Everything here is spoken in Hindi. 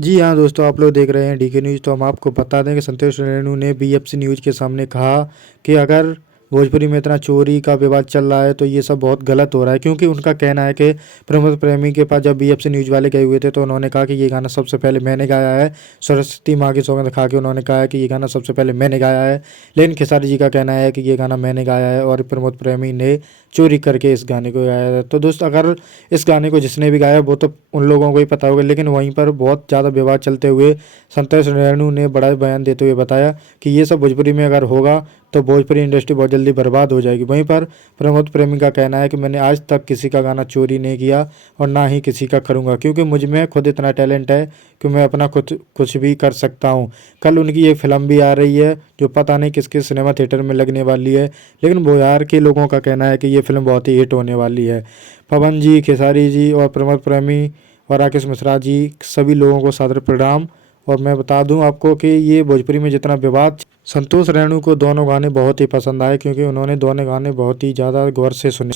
जी हाँ दोस्तों, आप लोग देख रहे हैं डीके न्यूज़। तो हम आपको बता दें कि संतोष रेणु ने बीएफसी न्यूज़ के सामने कहा कि अगर भोजपुरी में इतना चोरी का विवाद चल रहा है तो ये सब बहुत गलत हो रहा है। क्योंकि उनका कहना है कि प्रमोद प्रेमी के पास जब बीएफसी न्यूज़ वाले गए हुए थे तो उन्होंने कहा कि ये गाना सबसे पहले मैंने गाया है। सरस्वती माँ की सौगंध खा के उन्होंने कहा है कि ये गाना सबसे पहले मैंने गाया है। लेकिन खेसारी जी का कहना है कि ये गाना मैंने गाया है और प्रमोद प्रेमी ने चोरी करके इस गाने को गाया है। तो दोस्त, अगर इस गाने को जिसने भी गाया वो तो उन लोगों को ही पता होगा, लेकिन वहीं पर बहुत ज़्यादा विवाद चलते हुए संतोष रेणु ने बड़ा बयान देते हुए बताया कि ये सब भोजपुरी में अगर होगा तो भोजपुरी इंडस्ट्री बहुत जल्दी बर्बाद हो जाएगी। वहीं पर प्रमोद प्रेमी का कहना है कि मैंने आज तक किसी का गाना चोरी नहीं किया और ना ही किसी का करूँगा, क्योंकि मुझ में खुद इतना टैलेंट है कि मैं अपना खुद कुछ भी कर सकता हूँ। कल उनकी ये फिल्म भी आ रही है जो पता नहीं किस किस सिनेमा थिएटर में लगने वाली है, लेकिन बिहार के लोगों का कहना है कि ये फिल्म बहुत ही हिट होने वाली है। पवन जी, खेसारी जी और प्रमोद प्रेमी और राकेश मिश्रा जी, सभी लोगों को सादर प्रणाम। और मैं बता दूं आपको कि ये भोजपुरी में जितना विवाद, संतोष रेणु को दोनों गाने बहुत ही पसंद आए क्योंकि उन्होंने दोनों गाने बहुत ही ज़्यादा गौर से सुने।